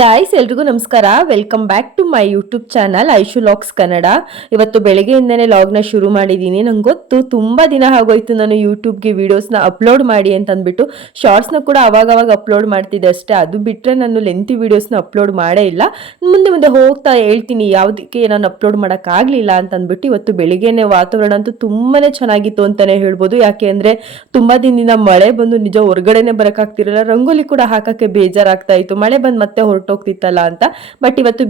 Guys ಎಲ್ರಿಗೂ ನಮಸ್ಕಾರ. Welcome back my YouTube channel Aishu vlogs Kannada. ಇವತ್ತು ಬೆಳಗ್ಗೆಯಿಂದನೇ ಲಾಗ್ನ ಶುರು ಮಾಡಿದ್ದೀನಿ ನಂಗೆ ಗೊತ್ತು, ತುಂಬ ದಿನ ಆಗೋಯ್ತು ನಾನು ಯೂಟ್ಯೂಬ್ಗೆ ವೀಡಿಯೋಸ್ನ ಅಪ್ಲೋಡ್ ಮಾಡಿ ಅಂತ ಅಂದ್ಬಿಟ್ಟು ಶಾರ್ಟ್ಸ್ನ ಕೂಡ ಅವಾಗ ಅವಾಗ ಅಪ್ಲೋಡ್ ಮಾಡ್ತಿದ್ದೆ ಅಷ್ಟೇ. ಅದು ಬಿಟ್ಟರೆ ನಾನು ಲೆಂತಿ ವೀಡಿಯೋಸ್ನ ಅಪ್ಲೋಡ್ ಮಾಡೇ ಇಲ್ಲ. ಮುಂದೆ ಮುಂದೆ ಹೋಗ್ತಾ ಹೇಳ್ತೀನಿ, ಯಾವುದಕ್ಕೆ ನಾನು ಅಪ್ಲೋಡ್ ಮಾಡೋಕ್ಕಾಗಲಿಲ್ಲ ಅಂತ ಅಂದ್ಬಿಟ್ಟು ಇವತ್ತು ಬೆಳಿಗ್ಗೆನೆ ವಾತಾವರಣ ಅಂತೂ ತುಂಬಾ ಚೆನ್ನಾಗಿತ್ತು ಅಂತಲೇ ಹೇಳ್ಬೋದು. ಯಾಕೆ ಅಂದರೆ ತುಂಬ ದಿನದಿಂದ ಮಳೆ ಬಂದು ನಿಜ ಹೊರಗಡೆನೆ ಬರೋಕ್ಕಾಗ್ತಿರಲ್ಲ ರಂಗೋಲಿ ಕೂಡ ಹಾಕೋಕ್ಕೆ ಬೇಜಾರಾಗ್ತಾ ಇತ್ತು. ಮಳೆ ಬಂದು ಮತ್ತೆ ಹೊರಟೋಗ್ತಿತ್ತಲ್ಲ ಅಂತ. ಬಟ್ ಇವತ್ತು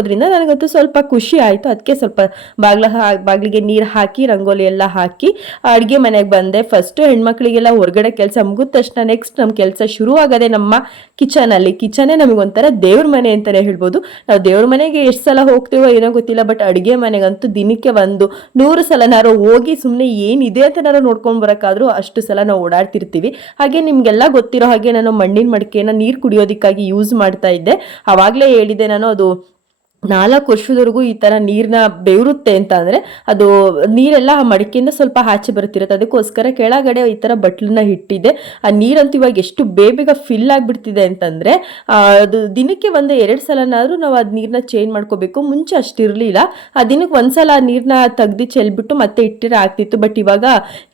ಬಿಸಿಲಿರೋದ್ರಿಂದ ನನಗಂತೂ ಸ್ವಲ್ಪ ಖುಷಿ ಆಯಿತು. ಅದಕ್ಕೆ ಸ್ವಲ್ಪ ಬಾಗ್ಲ ಬಾಗಿಲಿಗೆ ನೀರು ಹಾಕಿ, ರಂಗೋಲಿ ಎಲ್ಲ ಹಾಕಿ, ಅಡುಗೆ ಮನೆಗೆ ಬಂದೆ. ಫಸ್ಟು ಹೆಣ್ಮಕ್ಳಿಗೆಲ್ಲ ಹೊರಗಡೆ ಕೆಲಸ ಮುಗಿದ ತಕ್ಷಣ ನೆಕ್ಸ್ಟ್ ನಮ್ಮ ಕೆಲಸ ಶುರು ಆಗೋದೆ ನಮ್ಮ ಕಿಚನಲ್ಲಿ ಕಿಚನೇ ನಮಗೊಂಥರ ದೇವ್ರ ಮನೆ ಅಂತಲೇ ಹೇಳ್ಬೋದು. ನಾವು ದೇವ್ರ ಮನೆಗೆ ಎಷ್ಟು ಸಲ ಹೋಗ್ತೀವೋ ಏನೋ ಗೊತ್ತಿಲ್ಲ ಬಟ್ ಅಡುಗೆ ಮನೆಗಂತೂ ದಿನಕ್ಕೆ ಒಂದು ನೂರು ಸಲನಾರು ಹೋಗಿ ಸುಮ್ಮನೆ ಏನಿದೆ ಅಂತ ನಾನು ನೋಡ್ಕೊಂಡು ಬರೋಕ್ಕಾದ್ರೂ ಅಷ್ಟು ಸಲ ನಾವು ಓಡಾಡ್ತಿರ್ತೀವಿ. ಹಾಗೆ ನಿಮಗೆಲ್ಲ ಗೊತ್ತಿರೋ ಹಾಗೆ ನಾನು ಮಣ್ಣಿನ ಮಡಿಕೆನ ನೀರು ಕುಡಿಯೋದಕ್ಕಾಗಿ ಯೂಸ್ ಮಾಡ್ತಾ ಇದ್ದೆ. ಆವಾಗಲೇ ಹೇಳಿದೆ ನಾನು, ಅದು ನಾಲ್ಕು ವರ್ಷದವರೆಗೂ ಈ ಥರ ನೀರನ್ನ ಬೆವರುತ್ತೆ ಅಂತ ಅಂದರೆ ಅದು ನೀರೆಲ್ಲ ಆ ಮಡಿಕೆಯಿಂದ ಸ್ವಲ್ಪ ಆಚೆ ಬರುತ್ತಿರುತ್ತೆ ಅದಕ್ಕೋಸ್ಕರ ಕೆಳಗಡೆ ಈ ಥರ ಬಟ್ಲನ್ನ ಇಟ್ಟಿದೆ. ಆ ನೀರಂತೂ ಇವಾಗ ಎಷ್ಟು ಬೇಬೇಗ ಫಿಲ್ ಆಗಿಬಿಡ್ತಿದೆ ಅಂತಂದರೆ ಅದು ದಿನಕ್ಕೆ ಒಂದು ಎರಡು ಸಲನಾದರೂ ನಾವು ಅದು ನೀರನ್ನ ಚೇಂಜ್ ಮಾಡ್ಕೋಬೇಕು. ಮುಂಚೆ ಅಷ್ಟಿರಲಿಲ್ಲ ಆ ದಿನಕ್ಕೆ ಒಂದು ಸಲ ಆ ನೀರನ್ನ ತೆಗ್ದು ಚೆಲ್ಬಿಟ್ಟು ಮತ್ತೆ ಇಟ್ಟಿರ ಆಗ್ತಿತ್ತು. ಬಟ್ ಇವಾಗ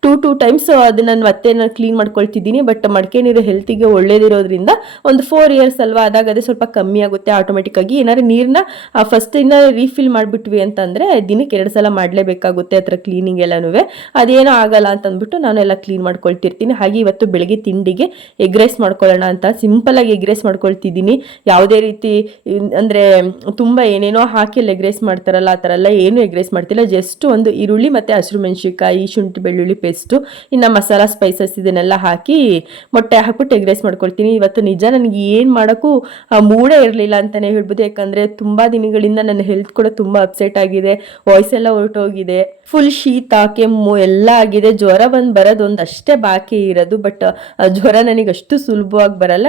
ಟೂ ಟೂ ಟೈಮ್ಸ್ ಅದನ್ನ ಮತ್ತೆ ನಾನು ಕ್ಲೀನ್ ಮಾಡ್ಕೊಳ್ತಿದ್ದೀನಿ. ಬಟ್ ಮಡಿಕೆ ನೀರು ಹೆಲ್ತಿಗೆ ಒಳ್ಳೇದಿರೋದ್ರಿಂದ ಒಂದು ಫೋರ್ ಇಯರ್ಸ್ ಅಲ್ವಾ ಅದಾಗ ಅದೇ ಸ್ವಲ್ಪ ಕಮ್ಮಿ ಆಗುತ್ತೆ ಆಟೋಮೆಟಿಕ್ಕಾಗಿ ಏನಾದ್ರು ನೀರನ್ನ ಫಸ್ಟ್ ಇನ್ನ ರೀಫಿಲ್ ಮಾಡಿಬಿಟ್ವಿ ಅಂತಂದರೆ ದಿನಕ್ಕೆ ಎರಡು ಸಲ ಮಾಡಲೇಬೇಕಾಗುತ್ತೆ ಅದರ ಕ್ಲೀನಿಂಗ್ ಎಲ್ಲನೂ ಅದೇನೋ ಆಗಲ್ಲ ಅಂತ ಅಂದ್ಬಿಟ್ಟು ನಾನು ಎಲ್ಲ ಕ್ಲೀನ್ ಮಾಡ್ಕೊಳ್ತಿರ್ತೀನಿ. ಹಾಗೆ ಇವತ್ತು ಬೆಳಗ್ಗೆ ತಿಂಡಿಗೆ ಎಗ್ ರೈಸ್ ಮಾಡ್ಕೊಳ್ಳೋಣ ಅಂತ ಸಿಂಪಲಾಗಿ ಎಗ್ ರೈಸ್ ಮಾಡ್ಕೊಳ್ತಿದ್ದೀನಿ. ಯಾವುದೇ ರೀತಿ, ಅಂದರೆ ತುಂಬ ಏನೇನೋ ಹಾಕಿ ಎಗ್ ರೈಸ್ ಮಾಡ್ತಾರಲ್ಲ, ಆ ಥರ ಎಲ್ಲ ಏನೂ ಎಗ್ ರೈಸ್ ಮಾಡ್ತಿಲ್ಲ. ಜಸ್ಟ್ ಒಂದು ಈರುಳ್ಳಿ ಮತ್ತು ಹಸಿರು ಮೆಣಸಿನ್ಕಾಯಿ, ಶುಂಠಿ, ಬೆಳ್ಳುಳ್ಳಿ ಪೇಸ್ಟು ಇನ್ನು ಮಸಾಲ ಸ್ಪೈಸಸ್ ಇದನ್ನೆಲ್ಲ ಹಾಕಿ ಮೊಟ್ಟೆ ಹಾಕ್ಬಿಟ್ಟು ಎಗ್ ರೈಸ್ ಮಾಡ್ಕೊಳ್ತೀನಿ. ಇವತ್ತು ನಿಜ ನನಗೆ ಏನು ಮಾಡೋಕ್ಕೂ ಮೂಡೇ ಇರಲಿಲ್ಲ ಅಂತಲೇ ಹೇಳ್ಬೋದು. ಯಾಕಂದರೆ ತುಂಬ ದಿನಗಳಿಂದ ನನ್ನ ಹೆಲ್ತ್ ಕೂಡ ತುಂಬ ಅಪ್ಸೆಟ್ ಆಗಿದೆ. ವಾಯ್ಸ್ ಎಲ್ಲ ಹೊರಟೋಗಿದೆ. ಫುಲ್ ಶೀತ, ಕೆಮ್ಮು ಎಲ್ಲ ಆಗಿದೆ. ಜ್ವರ ಬಂದು ಬರೋದು ಒಂದು ಅಷ್ಟೇ ಬಾಕಿ ಇರೋದು. ಬಟ್ ಜ್ವರ ನನಗೆ ಅಷ್ಟು ಸುಲಭವಾಗಿ ಬರಲ್ಲ.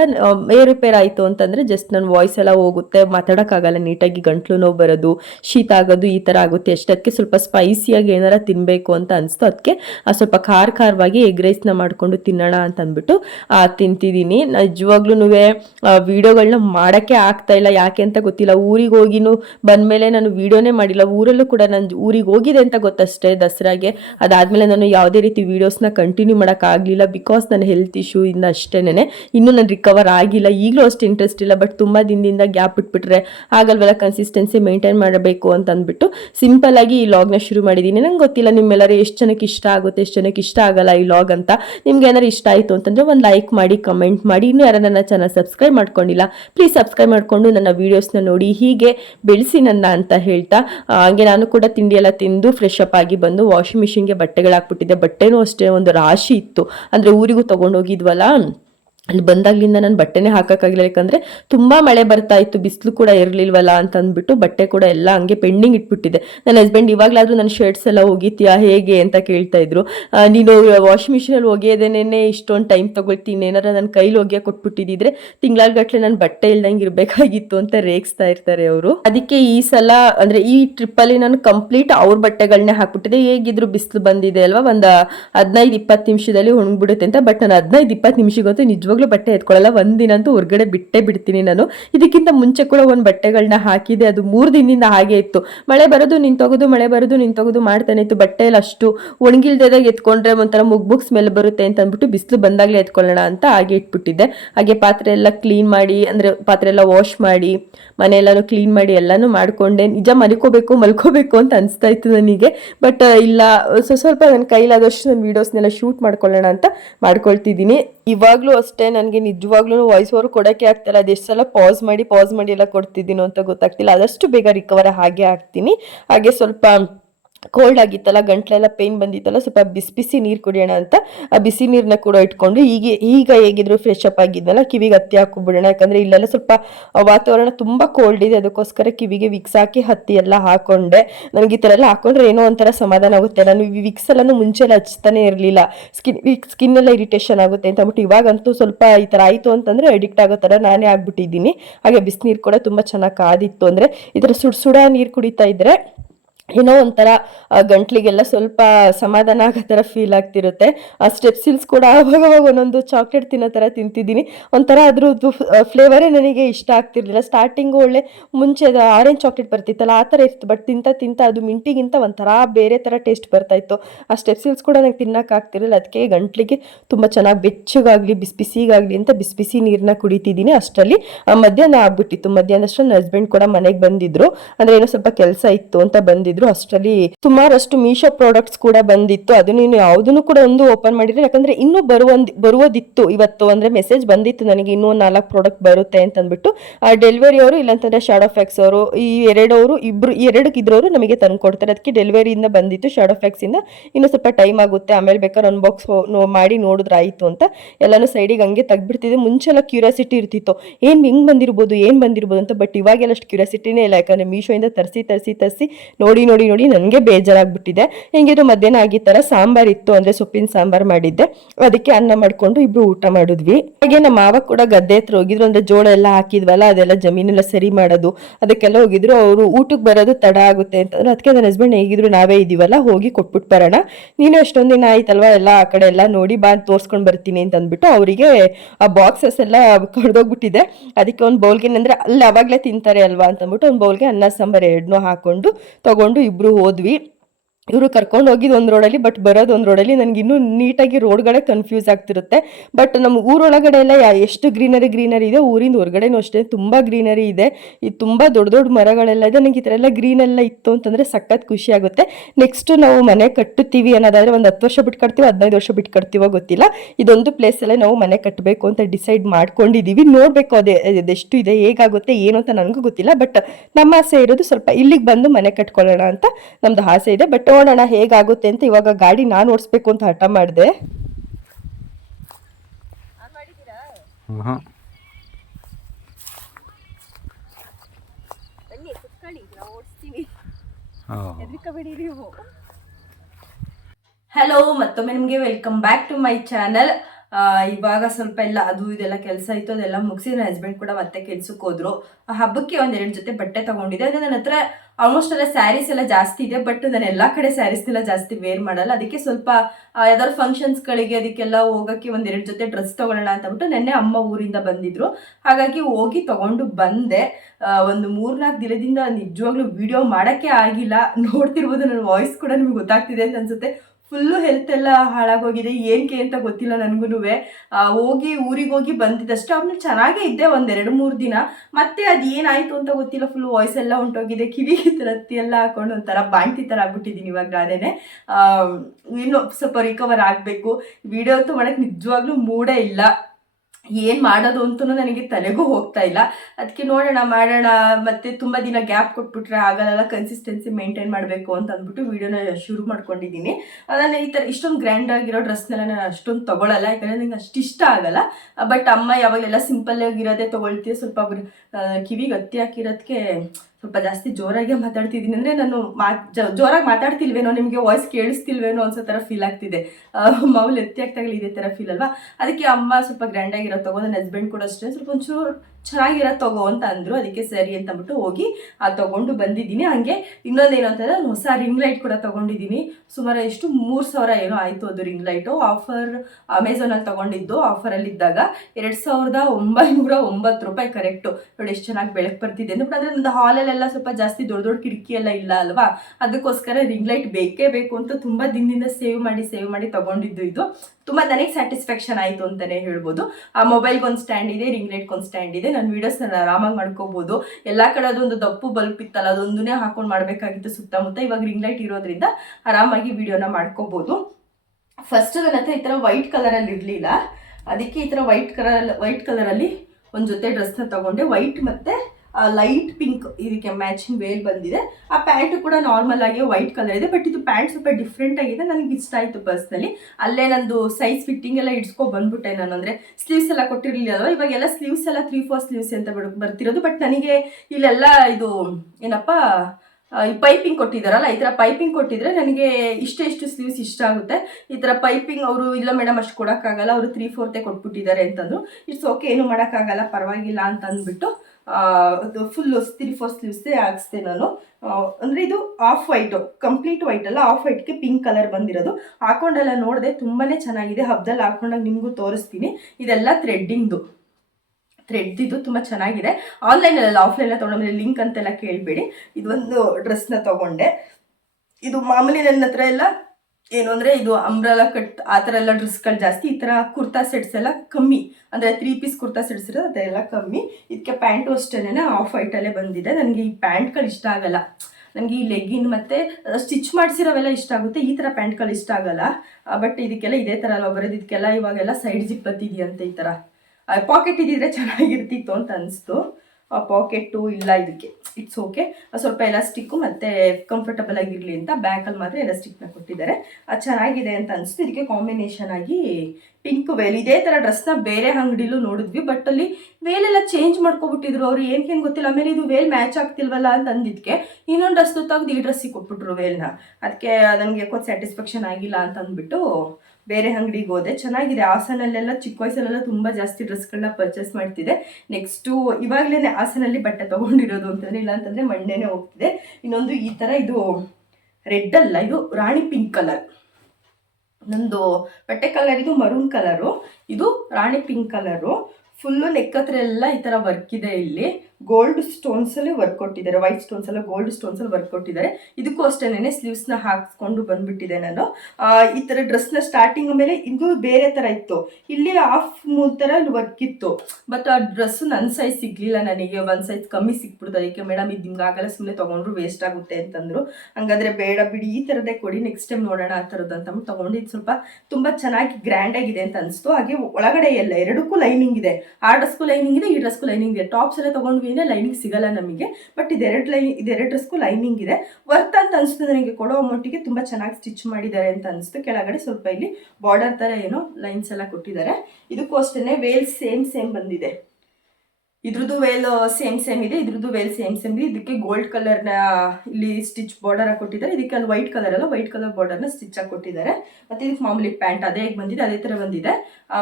ಏರುಪೇರ್ ಆಯಿತು ಅಂತಂದರೆ ಜಸ್ಟ್ ನನ್ನ ವಾಯ್ಸ್ ಎಲ್ಲ ಹೋಗುತ್ತೆ. ಮಾತಾಡೋಕ್ಕಾಗಲ್ಲ. ನೀಟಾಗಿ ಗಂಟ್ಲು ನೋವು ಬರೋದು, ಶೀತ ಆಗೋದು ಈ ಥರ ಆಗುತ್ತೆ. ಅಷ್ಟಕ್ಕೆ ಸ್ವಲ್ಪ ಸ್ಪೈಸಿಯಾಗಿ ಏನಾರ ತಿನ್ನಬೇಕು ಅಂತ ಅನಿಸ್ತು. ಅದಕ್ಕೆ ಸ್ವಲ್ಪ ಖಾರ ಖಾರವಾಗಿ ಎಗ್ ರೈಸ್ನ ಮಾಡಿಕೊಂಡು ತಿನ್ನೋಣ ಅಂತ ಅಂದ್ಬಿಟ್ಟು ತಿಂತಿದ್ದೀನಿ. ನಿಜವಾಗ್ಲೂ ವೀಡಿಯೋಗಳನ್ನ ಮಾಡೋಕ್ಕೆ ಆಗ್ತಾ ಇಲ್ಲ. ಯಾಕೆ ಅಂತ ಗೊತ್ತಿಲ್ಲ. ಊರಿಗೆ ಹೋಗಿನೂ ಬಂದಮೇಲೆ ನಾನು ವೀಡಿಯೋನೇ ಮಾಡಿಲ್ಲ. ಊರಲ್ಲೂ ಕೂಡ ನಾನು ಊರಿಗೆ ಹೋಗಿದೆ ಅಂತ ಗೊತ್ತಷ್ಟೇ ದಸರಾಗೆ. ಅದಾದಮೇಲೆ ನಾನು ಯಾವುದೇ ರೀತಿ ವೀಡಿಯೋಸ್ನ ಕಂಟಿನ್ಯೂ ಮಾಡೋಕ್ಕಾಗಲಿಲ್ಲ ಬಿಕಾಸ್ ನನ್ನ ಹೆಲ್ತ್ ಇಶ್ಯೂ ಇಂದ ಅಷ್ಟೇನೆ ಇನ್ನೂ ನಾನು ರಿಕವರ್ ಆಗಿಲ್ಲ. ಈಗಲೂ ಅಷ್ಟು ಇಂಟ್ರೆಸ್ಟ್ ಇಲ್ಲ. ಬಟ್ ತುಂಬ ದಿನದಿಂದ ಗ್ಯಾಪ್ ಇಟ್ಬಿಟ್ರೆ ಆಗಲ್ವಲ್ಲ ಕನ್ಸಿಸ್ಟೆನ್ಸಿ ಮೇಂಟೈನ್ ಮಾಡಬೇಕು ಅಂತ ಅಂದ್ಬಿಟ್ಟು ಸಿಂಪಲ್ ಆಗಿ ಈ ಲಾಗ್ನ ಶುರು ಮಾಡಿದ್ದೀನಿ. ನಂಗೆ ಗೊತ್ತಿಲ್ಲ ನಿಮ್ಮೆಲ್ಲರೂ ಎಷ್ಟು ಜನಕ್ಕೆ ಇಷ್ಟ ಆಗುತ್ತೆ, ಎಷ್ಟು ಜನಕ್ಕೆ ಇಷ್ಟ ಆಗಲ್ಲ ಈ ಲಾಗ್ ಅಂತ. ನಿಮ್ಗೆ ಏನಾದ್ರು ಇಷ್ಟ ಆಯಿತು ಅಂತಂದರೆ ಒಂದು ಲೈಕ್ ಮಾಡಿ ಕಮೆಂಟ್ ಮಾಡಿ. ಇನ್ನೂ ಯಾರು ನನ್ನ ಚಾನಲ್ ಸಬ್ಸ್ಕ್ರೈಬ್ ಮಾಡ್ಕೊಂಡಿಲ್ಲ ಪ್ಲೀಸ್ ಸಬ್ಸ್ಕ್ರೈಬ್ ಮಾಡಿಕೊಂಡು ನನ್ನ ವೀಡಿಯೋಸ್ನ ನೋಡಿ. ಹೀಗೆ ಬೆಳೆಸಿ ನನ್ನ ಅಂತ ಹೇಳ್ತಾ ಹಾಗೆ ನಾನು ಕೂಡ ತಿಂಡಿ ಎಲ್ಲ ತಿಂದು ಫ್ರೆಶ್ ಅಪ್ ಆಗಿ ಬಂದು ವಾಷಿಂಗ್ ಮಿಷಿನ್ಗೆ ಬಟ್ಟೆಗಳು ಹಾಕ್ಬಿಟ್ಟಿದ್ದೆ ಬಟ್ಟೆನೂ ಅಷ್ಟೇ, ಒಂದು ರಾಶಿ ಇತ್ತು. ಅಂದರೆ ಊರಿಗೂ ತೊಗೊಂಡೋಗಿದ್ವಲ್ಲ? ಅಲ್ಲಿ ಬಂದಾಗ್ಲಿಂದ ನಾನು ಬಟ್ಟೆನೇ ಹಾಕೋಕ್ಕಾಗಿಲ್ಲ ಯಾಕಂದರೆ ತುಂಬ ಮಳೆ ಬರ್ತಾ ಇತ್ತು, ಬಿಸಿಲು ಕೂಡ ಇರಲಿಲ್ವಲ್ಲ ಅಂತ ಅಂದ್ಬಿಟ್ಟು ಬಟ್ಟೆ ಕೂಡ ಎಲ್ಲ ಹಂಗೆ ಪೆಂಡಿಂಗ್ ಇಟ್ಬಿಟ್ಟಿದೆ. ನನ್ನ ಹಸ್ಬೆಂಡ್ ಇವಾಗಲಾದರೂ ನನ್ನ ಶರ್ಟ್ಸ್ ಎಲ್ಲ ಹೋಗಿತ್ಯಾ ಹೇಗೆ ಅಂತ ಕೇಳ್ತಾ ಇದ್ರು. ನೀನು ವಾಷಿಂಗ್ ಮಿಷಿನಲ್ಲಿ ಒಗೆಯೋದೇನೇ ಇಷ್ಟೊಂದು ಟೈಮ್ ತೊಗೊಳ್ತೀನಿ ಏನಾರ ನನ್ನ ಕೈಲಿ ಒಗೆಯ ಕೊಟ್ಬಿಟ್ಟಿದ್ರೆ ತಿಂಗಳಾಗಟ್ಲೆ ನಾನು ಬಟ್ಟೆ ಇಲ್ದಂಗೆ ಇರಬೇಕಾಗಿತ್ತು ಅಂತ ರೇಗಿಸ್ತಾ ಇರ್ತಾರೆ ಅವರು. ಅದಕ್ಕೆ ಈ ಸಲ, ಅಂದರೆ ಈ ಟ್ರಿಪ್ಪಲ್ಲಿ ನಾನು ಕಂಪ್ಲೀಟ್ ಅವ್ರ ಬಟ್ಟೆಗಳನ್ನೇ ಹಾಕ್ಬಿಟ್ಟಿದೆ. ಹೇಗಿದ್ರು ಬಿಸಿಲು ಬಂದಿದೆ ಅಲ್ವಾ, ಒಂದು ಹದಿನೈದು ಇಪ್ಪತ್ತು ನಿಮಿಷದಲ್ಲಿ ಒಣಗ್ಬಿಡುತ್ತೆ ಅಂತ ಬಟ್ ನಾನು ಹದಿನೈದು ಇಪ್ಪತ್ತು ನಿಮಿಷಗಂತೂ ನಿಜವಾಗ್ಲೂ ಯಾವಾಗಲೂ ಬಟ್ಟೆ ಎತ್ಕೊಳ್ಳಲ್ಲ ಒಂದಿನ ಅಂತೂ ಹೊರಗಡೆ ಬಿಟ್ಟೇ ಬಿಡ್ತೀನಿ ನಾನು. ಇದಕ್ಕಿಂತ ಮುಂಚೆ ಕೂಡ ಒಂದು ಬಟ್ಟೆಗಳನ್ನ ಹಾಕಿದೆ ಅದು ಮೂರು ದಿನದಿಂದ ಹಾಗೆ ಇತ್ತು. ಮಳೆ ಬರೋದು ನಿಂತೋಗೋದು ಮಳೆ ಬರೋದು ನಿಂತೋಗೋದು ಮಾಡ್ತಾನೆ ಇತ್ತು. ಬಟ್ಟೆಯಲ್ಲಿ ಅಷ್ಟು ಒಣಗಿಲ್ದಾಗ ಎತ್ಕೊಂಡ್ರೆ ಒಂಥರ ಮುಗ್ಬುಕ್ ಸ್ಮೆಲ್ ಬರುತ್ತೆ ಅಂತ ಅಂದ್ಬಿಟ್ಟು ಬಿಸಿಲು ಬಂದಾಗಲೇ ಎತ್ಕೊಳ್ಳೋಣ ಅಂತ ಹಾಗೆ ಇಟ್ಬಿಟ್ಟಿದ್ದೆ. ಹಾಗೆ ಪಾತ್ರೆ ಎಲ್ಲ ಕ್ಲೀನ್ ಮಾಡಿ, ಅಂದರೆ ಪಾತ್ರೆ ಎಲ್ಲ ವಾಶ್ ಮಾಡಿ, ಮನೆ ಎಲ್ಲಾನು ಕ್ಲೀನ್ ಮಾಡಿ ಎಲ್ಲಾನು ಮಾಡಿಕೊಂಡೆ. ನಿಜ ಮಲ್ಕೋಬೇಕು ಮಲ್ಕೋಬೇಕು ಅಂತ ಅನಿಸ್ತಾ ಇತ್ತು ನನಗೆ. ಬಟ್ ಇಲ್ಲ ಸ್ವಲ್ಪ ನನ್ನ ಕೈಲಾದಷ್ಟು ನನ್ನ ವೀಡಿಯೋಸ್ನೆಲ್ಲ ಶೂಟ್ ಮಾಡ್ಕೊಳ್ಳೋಣ ಅಂತ ಮಾಡ್ಕೊಳ್ತಿದ್ದೀನಿ. ಇವಾಗಲೂ ಅಷ್ಟೇ ನನಗೆ ನಿಜವಾಗ್ಲೂ ವಾಯ್ಸ್ ಓವರ್ ಕೊಡೋಕ್ಕೆ ಆಗ್ತಿಲ್ಲ. ಅದೆಷ್ಟು ಸಲ ಪಾಸ್ ಮಾಡಿ ಪಾಸ್ ಮಾಡಿ ಎಲ್ಲ ಕೊಡ್ತಿದ್ದೀನೋ ಅಂತ ಗೊತ್ತಾಗ್ತಿಲ್ಲ. ಆದಷ್ಟು ಬೇಗ ರಿಕವರ್ ಹಾಗೆ ಆಗ್ತೀನಿ. ಹಾಗೆ ಸ್ವಲ್ಪ ಕೋಲ್ಡ್ ಆಗಿತ್ತಲ್ಲ, ಗಂಟ್ಲೆಲ್ಲ ಪೇನ್ ಬಂದಿತ್ತಲ್ಲ, ಸ್ವಲ್ಪ ಬಿಸಿ ಬಿಸಿ ನೀರು ಕುಡಿಯೋಣ ಅಂತ ಆ ಬಿಸಿ ನೀರನ್ನ ಕೂಡ ಇಟ್ಕೊಂಡು ಈಗ ಈಗ ಹೇಗಿದ್ರು ಫ್ರೆಶ್ ಅಪ್ ಆಗಿದ್ನಲ್ಲ, ಕಿವಿಗೆ ಹತ್ತಿ ಹಾಕೊಬಿಡೋಣ. ಯಾಕಂದ್ರೆ ಇಲ್ಲೆಲ್ಲ ಸ್ವಲ್ಪ ವಾತಾವರಣ ತುಂಬ ಕೋಲ್ಡ್ ಇದೆ, ಅದಕ್ಕೋಸ್ಕರ ಕಿವಿಗೆ ವಿಕ್ಸ್ ಹಾಕಿ ಹತ್ತಿ ಎಲ್ಲ ಹಾಕೊಂಡೆ. ನನಗೆ ಈ ಥರ ಎಲ್ಲ ಹಾಕೊಂಡ್ರೆ ಏನೋ ಒಂಥರ ಸಮಾಧಾನ ಆಗುತ್ತೆ. ನಾನು ವಿಕ್ಸ್ ಎಲ್ಲನೂ ಮುಂಚೆ ಎಲ್ಲ ಹಚ್ತಾನೆ ಇರಲಿಲ್ಲ. ಸ್ಕಿನ್ ಸ್ಕಿನ್ ಎಲ್ಲ ಇರಿಟೇಷನ್ ಆಗುತ್ತೆ ಅಂತ ಅಂದ್ಬಿಟ್ಟು ಇವಾಗಂತೂ ಸ್ವಲ್ಪ ಈ ಥರ ಆಯಿತು ಅಂತಂದರೆ ಅಡಿಕ್ಟ್ ಆಗೋ ಥರ ನಾನೇ ಆಗ್ಬಿಟ್ಟಿದ್ದೀನಿ. ಹಾಗೆ ಬಿಸಿನೀರು ಕೂಡ ತುಂಬ ಚೆನ್ನಾಗಿ ಕಾದಿತ್ತು ಅಂದರೆ ಈ ಥರ ಸುಡ್ ಸುಡ ನೀರು ಕುಡಿತಾ ಇದ್ದರೆ ಏನೋ ಒಂಥರ ಗಂಟ್ಲಿಗೆಲ್ಲ ಸ್ವಲ್ಪ ಸಮಾಧಾನ ಆಗೋ ಥರ ಫೀಲ್ ಆಗ್ತಿರುತ್ತೆ. ಆ ಸ್ಟೆಪ್ ಸಿಲ್ಸ್ ಕೂಡ ಅವಾಗ ಒಂದೊಂದು ಚಾಕ್ಲೇಟ್ ತಿನ್ನೋ ಥರ ತಿಂತಿದ್ದೀನಿ. ಒಂಥರ ಅದ್ರದ್ದು ಫ್ಲೇವರೇ ನನಗೆ ಇಷ್ಟ ಆಗ್ತಿರ್ಲಿಲ್ಲ. ಸ್ಟಾರ್ಟಿಂಗು ಒಳ್ಳೆ, ಮುಂಚೆ ಆರೆಂಜ್ ಚಾಕ್ಲೇಟ್ ಬರ್ತಿತ್ತಲ್ಲ, ಆ ಥರ ಇತ್ತು ಬಟ್ ತಿಂತ ತಿಂತ ಅದು ಮಿಂಟಿಗಿಂತ ಒಂಥರ ಬೇರೆ ಥರ ಟೇಸ್ಟ್ ಬರ್ತಾಯಿತ್ತು ಆ ಸ್ಟೆಪ್ ಸಿಲ್ಸ್ ಕೂಡ ನನಗೆ ತಿನ್ನಕ್ಕೆ ಆಗ್ತಿರಲಿಲ್ಲ. ಅದಕ್ಕೆ ಗಂಟ್ಲಿಗೆ ತುಂಬ ಚೆನ್ನಾಗಿ ಬೆಚ್ಚಗಾಗಲಿ, ಬಿಸಿ ಬಿಸಿಗಾಗಲಿ ಅಂತ ಬಿಸಿ ಬಿಸಿ ನೀರನ್ನ ಕುಡಿತಿದ್ದೀನಿ ಅಷ್ಟರಲ್ಲಿ. ಮಧ್ಯಾಹ್ನ ಆಗ್ಬಿಟ್ಟಿತ್ತು. ಮಧ್ಯಾಹ್ನ ಅಷ್ಟು ನನ್ನ ಹಸ್ಬೆಂಡ್ ಕೂಡ ಮನೆಗೆ ಬಂದಿದ್ರು. ಅಂದರೆ ಏನೋ ಸ್ವಲ್ಪ ಕೆಲಸ ಇತ್ತು ಅಂತ ಬಂದಿದ್ರು, ಅಷ್ಟರಲ್ಲಿ ಸುಮಾರಷ್ಟು ಮೀಶೋ ಪ್ರಾಡಕ್ಟ್ಸ್ ಕೂಡ ಬಂದಿತ್ತು. ಅದು ನೀನು ಯಾವುದನ್ನು ಕೂಡ ಒಂದು ಓಪನ್ ಮಾಡಿದ್ರೆ, ಯಾಕಂದ್ರೆ ಇನ್ನೂ ಬರುವಂದ್, ಬರುವುದಿತ್ತು. ಇವತ್ತು ಅಂದ್ರೆ ಮೆಸೇಜ್ ಬಂದಿತ್ತು ನನಗೆ, ಇನ್ನೂ ನಾಲ್ಕು ಪ್ರಾಡಕ್ಟ್ ಬರುತ್ತೆ ಅಂತ ಅಂದ್ಬಿಟ್ಟು ಆ ಡೆಲಿವರಿ ಅವರು, ಇಲ್ಲಾಂತಂದ್ರೆ ಶಾಡೋ ಫ್ಯಾಕ್ಸ್ ಅವರು, ಈ ಎರಡವರು ಇಬ್ರು ಎರಡು ಇದ್ರವರು ನಮಗೆ ತಂದು ಕೊಡ್ತಾರೆ. ಅದಕ್ಕೆ ಡೆಲಿವರಿಯಿಂದ ಬಂದಿತ್ತು ಶಾಡೋ ಫ್ಯಾಕ್ಸ್ ಇಂದ. ಇನ್ನು ಸ್ವಲ್ಪ ಟೈಮ್ ಆಗುತ್ತೆ, ಆಮೇಲೆ ಬೇಕಾದ್ರೆ ಅನ್ಬಾಕ್ಸ್ ಮಾಡಿ ನೋಡಿದ್ರೆ ಆಯ್ತು ಅಂತ. ಎಲ್ಲಾನು ಸೈಡಿಗೆ ಹಂಗೆ ತೆಗ್ದ್ಬಿಡ್ತಿದ್ದೆ. ಮುಂಚೆಲ್ಲ ಕ್ಯೂರಿಯಾಸಿಟಿ ಇರ್ತಿತ್ತು. ಏನ್ ಹಿಂಗ್ ಬಂದಿರ್ಬೋದು, ಏನ್ ಬಂದಿರ್ಬೋದು ಅಂತ ಬಟ್ ಇವಾಗೆಲ್ಲ ಅಷ್ಟು ಕ್ಯೂರಿಯಾಸಿಟಿನೇ ಇಲ್ಲ. ಯಾಕಂದ್ರೆ ಮೀಶೋಯಿಂದ ತರಿಸಿ ತರಿಸಿ ತರಿಸಿ, ನೋಡಿ ನೋಡಿ ನೋಡಿ ನನಗೆ ಬೇಜಾರಾಗ್ಬಿಟ್ಟಿದೆ. ಹೆಂಗಿದ್ರು ಮಧ್ಯಾಹ್ನ ಆಗಿತ್ತರ ಸಾಂಬಾರ್ ಇತ್ತು ಅಂದ್ರೆ ಸೊಪ್ಪಿನ ಸಾಂಬಾರ್ ಮಾಡಿದ್ದೆ. ಅದಕ್ಕೆ ಅನ್ನ ಮಾಡ್ಕೊಂಡು ಇಬ್ರು ಊಟ ಮಾಡಿದ್ವಿ. ಹಾಗೆ ನಮ್ಮ ಮಾವ ಕೂಡ ಗದ್ದೆ ಹತ್ರ ಹೋಗಿದ್ರು. ಅಂದರೆ ಜೋಳ ಎಲ್ಲ ಹಾಕಿದ್ವಲ್ಲ, ಅದೆಲ್ಲ ಜಮೀನೆಲ್ಲ ಸರಿ ಮಾಡೋದು. ಅದಕ್ಕೆಲ್ಲ ಹೋಗಿದ್ರು. ಅವರು ಊಟಕ್ಕೆ ಬರೋದು ತಡ ಆಗುತ್ತೆ ಅಂತಂದ್ರೆ. ಅದಕ್ಕೆ ನನ್ನ ಹಸ್ಬೆಂಡ್ ಹೇಗಿದ್ರು, ನಾವೇ ಇದೀವಲ್ಲ, ಹೋಗಿ ಕೊಟ್ಬಿಟ್ಟು ಬರೋಣ. ನೀನು ಎಷ್ಟೊಂದು ದಿನ ಆಯ್ತಲ್ವಾ? ಎಲ್ಲ ಆ ಕಡೆ ಎಲ್ಲ ನೋಡಿ ಬಾ ತೋರಿಸ್ಕೊಂಡು ಬರ್ತೀನಿ ಅಂತ ಅಂದ್ಬಿಟ್ಟು ಅವರಿಗೆ ಆ ಬಾಕ್ಸಸ್ ಎಲ್ಲ ಕಡ್ದೋಗ್ಬಿಟ್ಟಿದೆ. ಅದಕ್ಕೆ ಒಂದು ಬೌಲ್ಗೆ ಅಂದ್ರೆ ಅಲ್ಲಿ ಅವಾಗಲೇ ತಿಂತಾರೆ ಅಲ್ವಾ ಅಂತ ಅಂದ್ಬಿಟ್ಟು ಒಂದು ಬೌಲ್ಗೆ ಅನ್ನ, ಸಾಂಬಾರು ಎರಡನ್ನೂ ಹಾಕೊಂಡು ತಗೊಂಡು ಇಬ್ರು ಹೋದ್ವಿ. ಇವರು ಕರ್ಕೊಂಡು ಹೋಗಿದ್ದು ಒಂದು ರೋಡಲ್ಲಿ ಬಟ್ ಬರೋದು ಒಂದು ರೋಡಲ್ಲಿ ನನಗೆ ಇನ್ನೂ ನೀಟಾಗಿ ರೋಡ್ಗಳೇ ಕನ್ಫ್ಯೂಸ್ ಆಗ್ತಿರುತ್ತೆ. ಬಟ್ ನಮ್ಮ ಊರೊಳಗಡೆ ಎಲ್ಲ ಎಷ್ಟು ಗ್ರೀನರಿ ಗ್ರೀನರಿ ಇದೆ, ಊರಿಂದ ಹೊರಗಡೆನೂ ಅಷ್ಟೇ, ತುಂಬ ಗ್ರೀನರಿ ಇದೆ. ಈ ತುಂಬ ದೊಡ್ಡ ದೊಡ್ಡ ಮರಗಳೆಲ್ಲ ಇದೆ ನನಗೆ ಈ ಥರ ಎಲ್ಲ ಗ್ರೀನ್ ಎಲ್ಲ ಇತ್ತು ಅಂತಂದರೆ ಸಖತ್ ಖುಷಿ ಆಗುತ್ತೆ. ನೆಕ್ಸ್ಟು ನಾವು ಮನೆ ಕಟ್ಟುತ್ತೀವಿ ಅನ್ನೋದಾದ್ರೆ ಒಂದು ಹತ್ತು ವರ್ಷ ಬಿಟ್ಟು ಕಟ್ತೀವಿ, ಹದಿನೈದು ವರ್ಷ ಬಿಟ್ಟು ಕಟ್ತೀವೋ ಗೊತ್ತಿಲ್ಲ. ಇದೊಂದು ಪ್ಲೇಸಲ್ಲೇ ನಾವು ಮನೆ ಕಟ್ಟಬೇಕು ಅಂತ ಡಿಸೈಡ್ ಮಾಡ್ಕೊಂಡಿದ್ದೀವಿ ನೋಡಬೇಕು ಅದೇ, ಅದೆಷ್ಟು ಇದೆ, ಹೇಗಾಗುತ್ತೆ, ಏನು ಅಂತ ನನಗೂ ಗೊತ್ತಿಲ್ಲ. ಬಟ್ ನಮ್ಮ ಆಸೆ ಇರೋದು ಸ್ವಲ್ಪ ಇಲ್ಲಿಗೆ ಬಂದು ಮನೆ ಕಟ್ಕೊಳ್ಳೋಣ ಅಂತ ನಮ್ದು ಆಸೆ ಇದೆ. ಬಟ್ ನೋಡೋಣ ಹೇಗಾಗುತ್ತೆ ಅಂತ ಇವಾಗ ಗಾಡಿ ನಾನು ಓಡಿಸ್ಬೇಕು ಅಂತ ಹಠ ಮಾಡಿದೆ. ಹಲೋ ಮತ್ತೊಮ್ಮೆ ನಿಮಗೆ welcome back to my channel ಇವಾಗ ಸ್ವಲ್ಪ ಎಲ್ಲ ಅದು ಇದೆಲ್ಲ ಕೆಲಸ ಇತ್ತು, ಅದೆಲ್ಲ ಮುಗಿಸಿ ನನ್ನ ಹಸ್ಬೆಂಡ್ ಕೂಡ ಮತ್ತೆ ಕೆಲ್ಸಕ್ಕೆ ಹೋದ್ರು. ಹಬ್ಬಕ್ಕೆ ಒಂದೆರಡು ಜೊತೆ ಬಟ್ಟೆ ತಗೊಂಡಿದ್ದೆ. ಅಂದ್ರೆ ನನ್ನ ಹತ್ರ ಆಲ್ಮೋಸ್ಟ್ ಎಲ್ಲ ಸ್ಯಾರೀಸ್ ಎಲ್ಲ ಜಾಸ್ತಿ ಇದೆ ಬಟ್ ನಾನು ಎಲ್ಲ ಕಡೆ ಸ್ಯಾರೀಸ್ನೆಲ್ಲ ಜಾಸ್ತಿ ವೇರ್ ಮಾಡಲ್ಲ. ಅದಕ್ಕೆ ಸ್ವಲ್ಪ ಯಾವ್ದಾದ್ರು ಫಂಕ್ಷನ್ಸ್ಗಳಿಗೆ ಅದಕ್ಕೆಲ್ಲ ಹೋಗಕ್ಕೆ ಒಂದೆರಡು ಜೊತೆ ಡ್ರೆಸ್ ತಗೊಳ್ಳೋಣ ಅಂತ ಬಿಟ್ಟು ನೆನ್ನೆ ಅಮ್ಮ ಊರಿಂದ ಬಂದಿದ್ರು. ಹಾಗಾಗಿ ಹೋಗಿ ತಗೊಂಡು ಬಂದೆ. ಒಂದು ಮೂರ್ನಾಲ್ಕು ದಿನದಿಂದ ನಿಜವಾಗ್ಲೂ ವಿಡಿಯೋ ಮಾಡೋಕ್ಕೆ ಆಗಿಲ್ಲ. ನೋಡ್ತಿರ್ಬೋದು ನನ್ನ ವಾಯ್ಸ್ ಕೂಡ ನಿಮ್ಗೆ ಗೊತ್ತಾಗ್ತಿದೆ ಅಂತ ಅನ್ಸುತ್ತೆ. ಫುಲ್ಲು ಹೆಲ್ತ್ ಎಲ್ಲ ಹಾಳಾಗೋಗಿದೆ. ಏನಕ್ಕೆ ಅಂತ ಗೊತ್ತಿಲ್ಲ ನನಗೂ ಹೋಗಿ ಊರಿಗೆ ಹೋಗಿ ಬಂದಿದ್ದಷ್ಟು ಆಮೇಲೆ ಚೆನ್ನಾಗೇ ಇದ್ದೆ ಒಂದೆರಡು ಮೂರು ದಿನ. ಮತ್ತೆ ಅದು ಏನಾಯಿತು ಅಂತ ಗೊತ್ತಿಲ್ಲ. ಫುಲ್ ವಾಯ್ಸ್ ಎಲ್ಲ ಹೊಂಟೋಗಿದೆ ಕಿವಿಗೆ ರತ್ತಿ ಎಲ್ಲ ಹಾಕೊಂಡು ಒಂಥರ ಬಾಣ್ತಿ ಥರ ಆಗ್ಬಿಟ್ಟಿದ್ದೀನಿ ಇವಾಗ ನಾನೇ ಇನ್ನು ಸ್ವಲ್ಪ ರಿಕವರ್ ಆಗಬೇಕು. ವಿಡಿಯೋ ಅಂತೂ ಮಾಡೋಕ್ಕೆ ನಿಜವಾಗ್ಲೂ ಮೂಡೇ ಇಲ್ಲ. ಏನು ಮಾಡೋದು ಅಂತೂ ನನಗೆ ತಲೆಗೂ ಹೋಗ್ತಾ ಇಲ್ಲ. ಅದಕ್ಕೆ ನೋಡೋಣ, ಮಾಡೋಣ, ಮತ್ತೆ ತುಂಬ ದಿನ ಗ್ಯಾಪ್ ಕೊಟ್ಬಿಟ್ರೆ ಆಗಲ್ಲ ಕನ್ಸಿಸ್ಟೆನ್ಸಿ ಮೇಂಟೈನ್ ಮಾಡಬೇಕು ಅಂತ ಅಂದ್ಬಿಟ್ಟು ವೀಡಿಯೋನ ಶುರು ಮಾಡ್ಕೊಂಡಿದ್ದೀನಿ. ನಾನು ಈ ಥರ ಇಷ್ಟೊಂದು ಗ್ರ್ಯಾಂಡ್ ಆಗಿರೋ ಡ್ರೆಸ್ನೆಲ್ಲ ನಾನು ಅಷ್ಟೊಂದು ತೊಗೊಳಲ್ಲ, ಯಾಕಂದರೆ ನಂಗೆ ಅಷ್ಟು ಇಷ್ಟ ಆಗಲ್ಲ. ಬಟ್ ಅಮ್ಮ ಯಾವಾಗಲೆಲ್ಲ ಸಿಂಪಲ್ ಆಗಿರೋದೇ ತೊಗೊಳ್ತೀವಿ ಸ್ವಲ್ಪ ಕಿವಿಗೆ ಹತ್ತಿ ಹಾಕಿರೋದಕ್ಕೆ ಸ್ವಲ್ಪ ಜಾಸ್ತಿ ಜೋರಾಗೆ ಮಾತಾಡ್ತಿದ್ದೀನಿ ಅಂದರೆ ನಾನು ಮಾತು ಜೋರಾಗಿ ಮಾತಾಡ್ತಿಲ್ವೇನೋ, ನಿಮಗೆ ವಾಯ್ಸ್ ಕೇಳಿಸ್ತಿಲ್ವೇನೋ ಅನ್ಸೋ ಥರ ಫೀಲ್ ಆಗ್ತಿದೆ. ಮಾಮೂಲಿ ಎತ್ತಿ ಆಗ್ತಾಗಲಿ ಇದೇ ಥರ ಫೀಲ್ ಅಲ್ವಾ? ಅದಕ್ಕೆ ಅಮ್ಮ ಸ್ವಲ್ಪ ಗ್ರ್ಯಾಂಡಾಗಿರೋ ತಗೋ ನನ್ನ ಹಸ್ಬೆಂಡ್ ಕೂಡ ಅಷ್ಟೇ. ಸ್ವಲ್ಪ ಒಂಚೂರು ಚೆನ್ನಾಗಿರೋ ತಗೋ ಅಂತ ಅಂದರು. ಅದಕ್ಕೆ ಸರಿ ಅಂತ ಅಂದ್ಬಿಟ್ಟು ಹೋಗಿ ಆ ತಗೊಂಡು ಬಂದಿದ್ದೀನಿ. ಹಾಗೆ ಇನ್ನೊಂದೇನು ಅಂತಂದರೆ ಹೊಸ ರಿಂಗ್ ಲೈಟ್ ಕೂಡ ತಗೊಂಡಿದ್ದೀನಿ. ಸುಮಾರು ಎಷ್ಟು? ಮೂರು ಸಾವಿರ ಏನೋ ಆಯಿತು ಅದು ರಿಂಗ್ ಲೈಟು. ಆಫರ್ ಅಮೆಝಾನಲ್ಲಿ ತಗೊಂಡಿದ್ದು. ಆಫರಲ್ಲಿ ಇದ್ದಾಗ ಎರಡು ಸಾವಿರದ ಒಂಬೈನೂರ ಒಂಬತ್ತು ರೂಪಾಯಿ ಕರೆಕ್ಟು. ನೋಡಿ ಎಷ್ಟು ಚೆನ್ನಾಗಿ ಬೆಳಕು ಬರ್ತಿದೆ ಅಂದ್ರೆ ಅಂದರೆ ಒಂದು ಹಾಲಲ್ಲೆಲ್ಲ ಸ್ವಲ್ಪ ಜಾಸ್ತಿ ದೊಡ್ಡ ದೊಡ್ಡ ಕಿಟಕಿ ಎಲ್ಲ ಇಲ್ಲ ಅಲ್ವಾ? ಅದಕ್ಕೋಸ್ಕರ ರಿಂಗ್ ಲೈಟ್ ಬೇಕೇ ಬೇಕು ಅಂತ ತುಂಬ ದಿನದಿಂದ ಸೇವ್ ಮಾಡಿ ಸೇವ್ ಮಾಡಿ ತಗೊಂಡಿದ್ದು ಇದು. ತುಂಬ ನನಗೆ ಸ್ಯಾಟಿಸ್ಫ್ಯಾಕ್ಷನ್ ಆಯಿತು ಅಂತಲೇ ಹೇಳ್ಬೋದು. ಆ ಮೊಬೈಲ್ಗೊಂದು ಸ್ಟ್ಯಾಂಡ್ ಇದೆ, ರಿಂಗ್ ಲೈಟ್ಗೊಂದು ಸ್ಟ್ಯಾಂಡ್ ಇದೆ. ನಾನು ವೀಡಿಯೋಸ್ ಆರಾಮಾಗಿ ಮಾಡ್ಕೋಬೋದು. ಎಲ್ಲ ಕಡೆ ಅದೊಂದು ದಪ್ಪು ಬಲ್ಪ್ ಇತ್ತಲ್ಲ ಅದೊಂದನ್ನೇ ಹಾಕೊಂಡು ಮಾಡಬೇಕಾಗಿತ್ತು ಸುತ್ತಮುತ್ತ. ಇವಾಗ ರಿಂಗ್ ಲೈಟ್ ಇರೋದ್ರಿಂದ ಆರಾಮಾಗಿ ವಿಡಿಯೋನ ಮಾಡ್ಕೋಬೋದು. ಫಸ್ಟ್ ನನ್ನ ಹತ್ರ ಈ ಥರ ವೈಟ್ ಕಲರಲ್ಲಿ ಇರಲಿಲ್ಲ. ಅದಕ್ಕೆ ಈ ಥರ ವೈಟ್ ಕಲರ್ ವೈಟ್ ಕಲರಲ್ಲಿ ಒಂದು ಜೊತೆ ಡ್ರೆಸ್ನ ತಗೊಂಡೆ. ವೈಟ್ ಮತ್ತು ಲೈಟ್ ಪಿಂಕ್ ಇದಕ್ಕೆ ಮ್ಯಾಚಿಂಗ್ ವೇಲ್ ಬಂದಿದೆ. ಆ ಪ್ಯಾಂಟ್ ಕೂಡ ನಾರ್ಮಲ್ ಆಗಿ ವೈಟ್ ಕಲರ್ ಇದೆ, ಬಟ್ ಇದು ಪ್ಯಾಂಟ್ ಸ್ವಲ್ಪ ಡಿಫ್ರೆಂಟ್ ಆಗಿದೆ. ನನಗೆ ಇಷ್ಟ ಆಯಿತು ಪರ್ಸ್ನಲ್ಲಿ ಅಲ್ಲೇ ನಂದು ಸೈಜ್ ಫಿಟ್ಟಿಂಗ್ ಎಲ್ಲ ಇಡ್ಸ್ಕೊ ಬಂದ್ಬಿಟ್ಟೆ ನಾನು. ಅಂದರೆ ಸ್ಲೀವ್ಸ್ ಎಲ್ಲ ಕೊಟ್ಟಿರಲಿಲ್ಲ ಇವಾಗೆಲ್ಲ ಸ್ಲೀವ್ಸ್ ಎಲ್ಲ ತ್ರೀ ಫೋರ್ ಸ್ಲೀವ್ಸ್ ಅಂತ ಬರ್ತಿರೋದು. ಬಟ್ ನನಗೆ ಇಲ್ಲೆಲ್ಲ ಇದು ಏನಪ್ಪ ಈ ಪೈಪಿಂಗ್ ಕೊಟ್ಟಿದ್ದಾರಲ್ಲ, ಈ ಥರ ಪೈಪಿಂಗ್ ಕೊಟ್ಟಿದ್ರೆ ನನಗೆ ಇಷ್ಟೇ ಇಷ್ಟು ಸ್ಲೀವ್ಸ್ ಇಷ್ಟ ಆಗುತ್ತೆ. ಈ ಥರ ಪೈಪಿಂಗ್ ಅವರು, ಇಲ್ಲ ಮೇಡಮ್ ಅಷ್ಟು ಕೊಡೋಕ್ಕಾಗಲ್ಲ, ಅವರು ತ್ರೀ ಫೋರ್ತೆ ಕೊಟ್ಬಿಟ್ಟಿದ್ದಾರೆ ಅಂತಂದ್ರು. ಇಟ್ಸ್ ಓಕೆ ಏನು ಮಾಡೋಕ್ಕಾಗಲ್ಲ, ಪರವಾಗಿಲ್ಲ ಅಂತ ಅಂದ್ಬಿಟ್ಟು ಅದು ಫುಲ್ಲು ತ್ರೀ ಫೋರ್ ಸ್ಲೀವ್ಸೇ ಹಾಕ್ಸ್ದೆ ನಾನು. ಅಂದರೆ ಇದು ಆಫ್ ವೈಟು ಕಂಪ್ಲೀಟ್ ವೈಟ್ ಅಲ್ಲ ಆಫ್ ವೈಟ್ಗೆ ಪಿಂಕ್ ಕಲರ್ ಬಂದಿರೋದು. ಹಾಕೊಂಡೆಲ್ಲ ನೋಡಿದೆ ತುಂಬಾ ಚೆನ್ನಾಗಿದೆ. ಹಬ್ಬದಲ್ಲಿ ಹಾಕೊಂಡಾಗ ನಿಮಗೂ ತೋರಿಸ್ತೀನಿ. ಇದೆಲ್ಲ ಥ್ರೆಡ್ಡಿಂಗ್ದು ಥ್ರೆಡ್ದಿದ್ದು ತುಂಬ ಚೆನ್ನಾಗಿದೆ. ಆನ್ಲೈನಲ್ಲೆಲ್ಲ ಆಫ್ಲೈನ್ ತೊಗೊಂಡ್ಮೇಲೆ ಲಿಂಕ್ ಅಂತೆಲ್ಲ ಕೇಳಬೇಡಿ. ಇದೊಂದು ಡ್ರೆಸ್ನ ತಗೊಂಡೆ. ಇದು ಮಾಮೂಲಿ ನನ್ನ ಹತ್ರ ಎಲ್ಲ ಏನು ಅಂದರೆ ಇದು ಅಂಬ್ರಲ ಕಟ್ ಆ ಥರ ಎಲ್ಲ ಡ್ರೆಸ್ಗಳು ಜಾಸ್ತಿ, ಈ ಥರ ಕುರ್ತಾ ಸೆಟ್ಸ್ ಎಲ್ಲ ಕಮ್ಮಿ. ಅಂದರೆ ತ್ರೀ ಪೀಸ್ ಕುರ್ತಾ ಸೆಟ್ಸ್ ಇರೋದು ಅದೆಲ್ಲ ಕಮ್ಮಿ. ಇದಕ್ಕೆ ಪ್ಯಾಂಟು ಅಷ್ಟೇನೆ ಆಫ್ ವೈಟಲ್ಲೇ ಬಂದಿದೆ. ನನಗೆ ಈ ಪ್ಯಾಂಟ್ಗಳು ಇಷ್ಟ ಆಗಲ್ಲ. ನನಗೆ ಈ ಲೆಗ್ಗಿನ್ ಮತ್ತು ಸ್ಟಿಚ್ ಮಾಡಿಸಿರೋವೆಲ್ಲ ಇಷ್ಟ ಆಗುತ್ತೆ. ಈ ಥರ ಪ್ಯಾಂಟ್ಗಳು ಇಷ್ಟ ಆಗಲ್ಲ. ಬಟ್ ಇದಕ್ಕೆಲ್ಲ ಇದೇ ಥರ ಅಲ್ಲ ಬರೋದು? ಇದಕ್ಕೆಲ್ಲ ಇವಾಗೆಲ್ಲ ಸೈಡ್ ಜಿಪ್ ಬತ್ತಿದೆಯಂತೆ ಈ ಥರ. ಪಾಕೆಟ್ ಇದ್ದಿದ್ರೆ ಚೆನ್ನಾಗಿರ್ತಿತ್ತು ಅಂತ ಅನಿಸ್ತು. ಪಾಕೆಟು ಇಲ್ಲ ಇದಕ್ಕೆ ಇಟ್ಸ್ ಓಕೆ ಸ್ವಲ್ಪ ಎಲಾಸ್ಟಿಕ್ಕು ಮತ್ತು ಕಂಫರ್ಟಬಲ್ ಆಗಿರಲಿ ಅಂತ ಬ್ಯಾಕಲ್ಲಿ ಮಾತ್ರ ಎಲಾಸ್ಟಿಕ್ನ ಕೊಟ್ಟಿದ್ದಾರೆ. ಅದು ಚೆನ್ನಾಗಿದೆ ಅಂತ ಅನಿಸ್ತು ಇದಕ್ಕೆ ಕಾಂಬಿನೇಷನ್ ಆಗಿ ಪಿಂಕ್ ವೇಲ್ ಇದೇ ಥರ ಡ್ರೆಸ್ನ ಬೇರೆ ಅಂಗಡಿಲೂ ನೋಡಿದ್ವಿ ಬಟ್ ಅಲ್ಲಿ ವೇಲೆಲ್ಲ ಚೇಂಜ್ ಮಾಡ್ಕೊಬಿಟ್ಟಿದ್ರು ಅವ್ರು. ಏನು ಗೊತ್ತಿಲ್ಲ. ಆಮೇಲೆ ಇದು ವೇಲ್ ಮ್ಯಾಚ್ ಆಗ್ತಿಲ್ವಲ್ಲ ಅಂತ ಅಂದಿದ್ದಕ್ಕೆ ಇನ್ನೊಂದು ಡ್ರೆಸ್ ತೆಗೆದು ಈ ಡ್ರೆಸ್ಸಿಗೆ ಕೊಟ್ಬಿಟ್ರು ವೇಲ್ನ ಅದಕ್ಕೆ ನನಗೆ ಯಾಕೋ ಸ್ಯಾಟಿಸ್ಫ್ಯಾಕ್ಷನ್ ಆಗಿಲ್ಲ ಅಂತ ಅಂದ್ಬಿಟ್ಟು ಬೇರೆ ಅಂಗಡಿಗೆ ಹೋದೆ. ಚೆನ್ನಾಗಿದೆ. ಹಾಸನಲ್ಲೆಲ್ಲ, ಚಿಕ್ಕ ವಯಸ್ಸಲ್ಲೆಲ್ಲ ತುಂಬ ಜಾಸ್ತಿ ಡ್ರೆಸ್ಗಳನ್ನ ಪರ್ಚೇಸ್ ಮಾಡ್ತಿದೆ ನೆಕ್ಸ್ಟು ಇವಾಗಲೇ ಹಾಸನಲ್ಲಿ ಬಟ್ಟೆ ತೊಗೊಂಡಿರೋದು ಅಂತಂದರೆ, ಇಲ್ಲ ಅಂತಂದರೆ ಮಂಡೇನೆ ಹೋಗ್ತಿದೆ. ಇನ್ನೊಂದು ಈ ಥರ ಇದು ರೆಡ್ ಅಲ್ಲ, ಇದು ರಾಣಿ ಪಿಂಕ್ ಕಲರ್ ನಂದು ಬಟ್ಟೆ ಕಲರ್ ಇದು ಮರೂನ್ ಕಲರು ಇದು ರಾಣಿ ಪಿಂಕ್ ಕಲರು ಫುಲ್ಲು ನೆಕ್ ಎಲ್ಲ ಈ ಥರ ವರ್ಕ್ ಇದೆ ಇಲ್ಲಿ. ಗೋಲ್ಡ್ ಸ್ಟೋನ್ಸಲ್ಲಿ ವರ್ಕ್ ಕೊಟ್ಟಿದ್ದಾರೆ ವೈಟ್ ಸ್ಟೋನ್ಸ್ ಎಲ್ಲ ಗೋಲ್ಡ್ ಸ್ಟೋನ್ಸಲ್ಲಿ ವರ್ಕ್ ಕೊಟ್ಟಿದ್ದಾರೆ. ಇದಕ್ಕೂ ಅಷ್ಟೇನೆ ಸ್ಲೀವ್ಸ್ನ ಹಾಕ್ಸ್ಕೊಂಡು ಬಂದ್ಬಿಟ್ಟಿದೆ ನಾನು. ಈ ಥರ ಡ್ರೆಸ್ನ ಸ್ಟಾರ್ಟಿಂಗ್ ಮೇಲೆ ಇದು ಬೇರೆ ತರ ಇತ್ತು. ಇಲ್ಲಿ ಹಾಫ್ ಥರ ವರ್ಕ್ ಇತ್ತು. ಬಟ್ ಆ ಡ್ರೆಸ್ ನನ್ ಸೈಜ್ ಸಿಗ್ಲಿಲ್ಲ ನನಗೆ, ಒಂದು ಸೈಜ್ ಕಮ್ಮಿ ಸಿಕ್ಬಿಡ್ತು ಅದಕ್ಕೆ ಮೇಡಮ್ ಇದು ನಿಮ್ಗೆ ಆಗಲ್ಲ ಸುಮ್ಮನೆ ತಗೊಂಡ್ರು ವೇಸ್ಟ್ ಆಗುತ್ತೆ ಅಂತಂದ್ರು. ಹಂಗಾದ್ರೆ ಬೇಡ ಬಿಡಿ, ಈ ತರದೇ ಕೊಡಿ ನೆಕ್ಸ್ಟ್ ಟೈಮ್ ನೋಡೋಣ ಆ ಥರದ್ದು ಅಂತ ತೊಗೊಂಡು ಸ್ವಲ್ಪ ತುಂಬಾ ಚೆನ್ನಾಗಿ ಗ್ರ್ಯಾಂಡ್ ಆಗಿದೆ ಅಂತ ಅನಿಸ್ತು. ಹಾಗೆ ಒಳಗಡೆ ಎಲ್ಲ ಎರಡಕ್ಕೂ ಲೈನಿಂಗ್ ಇದೆ. ಆ ಡ್ರೆಸ್ಗೂ ಲೈನಿಂಗ್ ಇದೆ, ಈ ಡ್ರೆಸ್ಗೂ ಲೈನಿಂಗ್ ಇದೆ. ಟಾಪ್ಸ್ ಎಲ್ಲ ತೊಗೊಂಡ್ವಿ ಅಂದರೆ ಲೈನಿಂಗ್ ಸಿಗಲ್ಲ ನಮಗೆ ಬಟ್ ಇದೆರಡು ಲೈನ್ ಇದೆರಡು ಡ್ರೆಸ್ಗೂ ಲೈನಿಂಗ್ ಇದೆ. ವರ್ತ್ ಅಂತ ಅನಿಸ್ತು ನನಗೆ, ಕೊಡೋ ಅಮೌಂಟಿಗೆ ತುಂಬ ಚೆನ್ನಾಗಿ ಸ್ಟಿಚ್ ಮಾಡಿದ್ದಾರೆ ಅಂತ ಅನಿಸ್ತು ಕೆಳಗಡೆ ಸ್ವಲ್ಪ ಇಲ್ಲಿ ಬಾರ್ಡರ್ ಥರ ಏನೋ ಲೈನ್ಸ್ ಎಲ್ಲ ಕೊಟ್ಟಿದ್ದಾರೆ. ಇದಕ್ಕೂ ಅಷ್ಟೇ ವೇಲ್ ಸೇಮ್ ಸೇಮ್ ಬಂದಿದೆ. ಇದ್ರದ್ದು ವೇಲ್ ಸೇಮ್ ಸೇಮ್ ಇದೆ. ಇದ್ರದ್ದು ವೇಲ್ ಸೇಮ್ ಸೇಮ್ ಇದೆ. ಇದಕ್ಕೆ ಗೋಲ್ಡ್ ಕಲರ್ನ ಇಲ್ಲಿ ಸ್ಟಿಚ್ ಬಾರ್ಡರ್ ಕೊಟ್ಟಿದ್ದಾರೆ. ಇದಕ್ಕೆ ಅಲ್ಲಿ ವೈಟ್ ಕಲರ್ ಅಲ್ಲ ವೈಟ್ ಕಲರ್ ಬಾರ್ಡರ್ನ ಸ್ಟಿಚ್ ಆಗಿ ಕೊಟ್ಟಿದ್ದಾರೆ. ಮತ್ತೆ ಇದಕ್ಕೆ ಮಾಮೂಲಿ ಪ್ಯಾಂಟ್ ಅದೇ ಬಂದಿದೆ, ಅದೇ ಥರ ಬಂದಿದೆ.